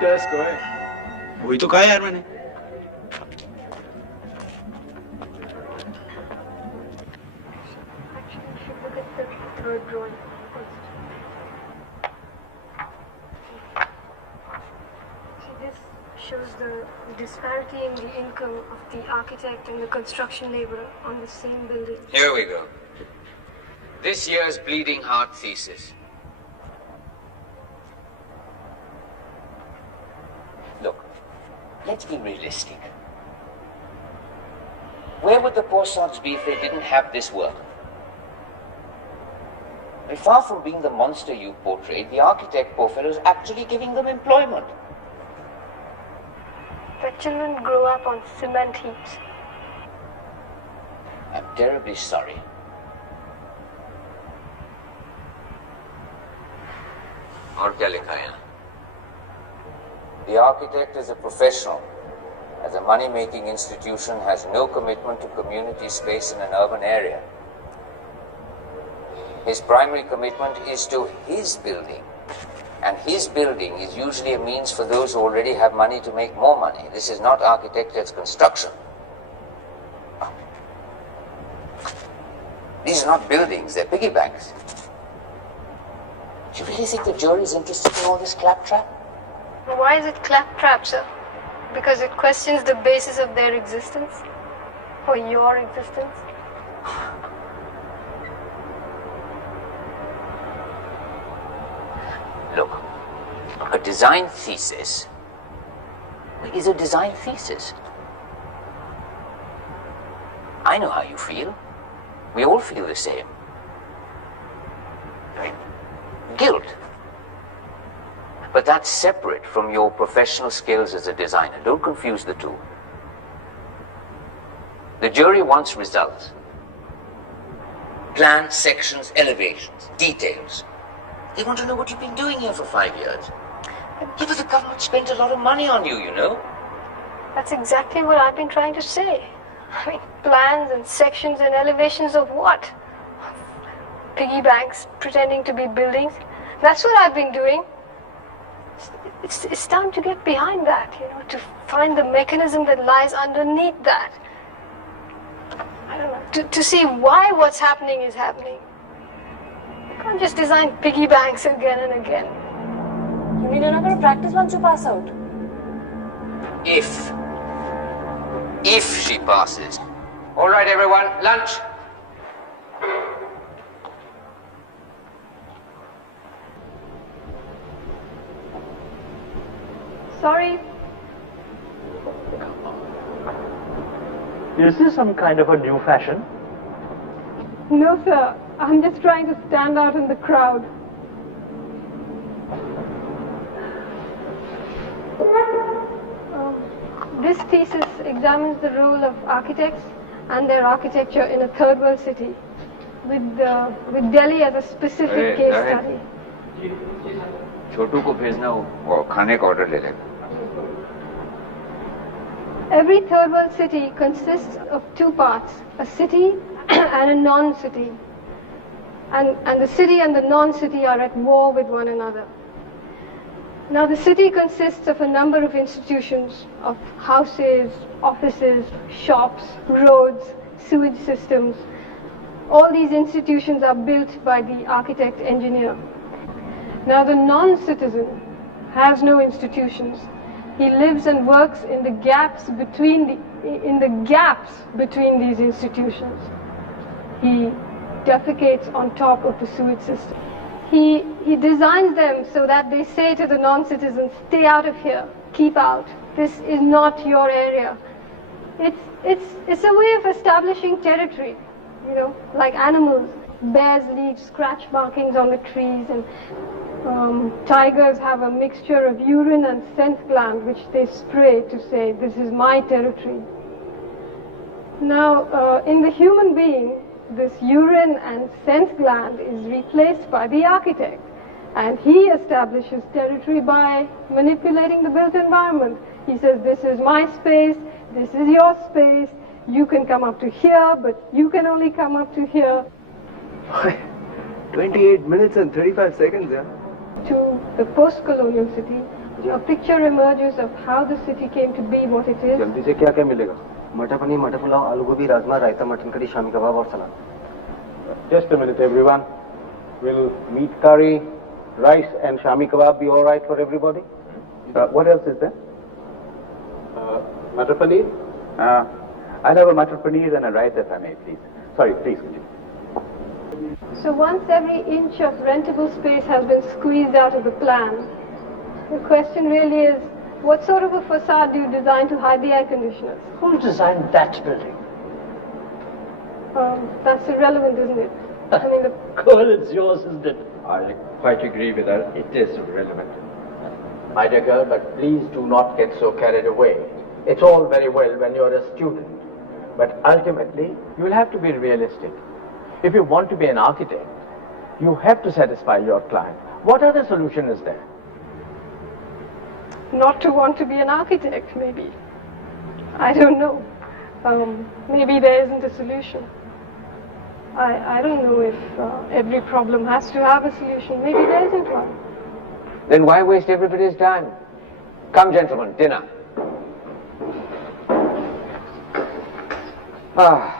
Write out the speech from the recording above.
Test को है वही तो कहा यार मैंने third drawing first. See, this shows the disparity in the income of the architect and the construction laborer on the same building. Here we go. This year's bleeding heart thesis. Look, let's be realistic. Where would the poor sods be if they didn't have this work? And far from being the monster you portrayed, the architect, poor fellow, is actually giving them employment. The children grow up on cement heaps. I'm terribly sorry. और क्या लिखा है? The architect is a professional. As a money-making institution, has no commitment to community space in an urban area. His primary commitment is to his building. And his building is usually a means for those who already have money to make more money. This is not architecture, it's construction. These are not buildings, they're piggy banks. Do you really think the jury is interested in all this claptrap? Why is it claptrap, sir? Because it questions the basis of their existence? Or your existence? Look, a design thesis is a design thesis. I know how you feel. We all feel the same. Guilt. But that's separate from your professional skills as a designer. Don't confuse the two. The jury wants results. Plans, sections, elevations, details. They want to know what you've been doing here for 5 years. Yeah, but the government spent a lot of money on you, you know. That's exactly what I've been trying to say. I mean, plans and sections and elevations of what? Piggy banks pretending to be buildings? That's what I've been doing. It's time to get behind that, you know, to find the mechanism that lies underneath that. I don't know, to see why what's happening is happening. You can't just design piggy banks again and again. You mean you're not going to practice once you pass out? If she passes. All right, everyone, lunch. Sorry. Is this some kind of a new fashion? No, sir. I'm just trying to stand out in the crowd. This thesis examines the role of architects and their architecture in a third world city, with Delhi as a specific case study. छोटू को भेजना वो खाने का order ले लेगा. Every third world city consists of two parts, a city and a non-city. And the city and the non-city are at war with one another. Now the city consists of a number of institutions, of houses, offices, shops, roads, sewage systems. All these institutions are built by the architect engineer. Now the non-citizen has no institutions. He lives and works in the gaps between these institutions. He defecates on top of the sewage system. He designs them so that they say to the non-citizens, stay out of here, keep out. This is not your area. It's a way of establishing territory, you know, like animals. Bears leave scratch markings on the trees, and tigers have a mixture of urine and scent gland which they spray to say, this is my territory. Now, in the human being, this urine and scent gland is replaced by the architect, and he establishes territory by manipulating the built environment. He says, this is my space, this is your space, you can come up to here, but you can only come up to here. 28 minutes and 35 seconds, yeah. To the post-colonial city, a picture emerges of how the city came to be what it is. जल्दी से क्या क्या मिलेगा? मटर पनीर, मटर पुलाव, आलू गोभी, राजमा, रायता, mutton curry, shami kebab और सलाद. Just a minute, everyone. Will meat curry, rice and shami kebab be all right for everybody? What else is there? Matar paneer? I'll have a matar paneer and a raita if I may, please. Sorry, please continue. So once every inch of rentable space has been squeezed out of the plan, the question really is, what sort of a facade do you design to hide the air conditioners? Who designed that building? That's irrelevant, isn't it? I mean, the Well, it's yours, isn't it? I quite agree with her. It is relevant. My dear girl, but please do not get so carried away. It's all very well when you're a student, but ultimately you will have to be realistic. If you want to be an architect, you have to satisfy your client. What other solution is there? not to want to be an architect, maybe. I don't know. Maybe there isn't a solution. I don't know if every problem has to have a solution. Maybe there isn't one. Then why waste everybody's time? Come, gentlemen, dinner. Ah.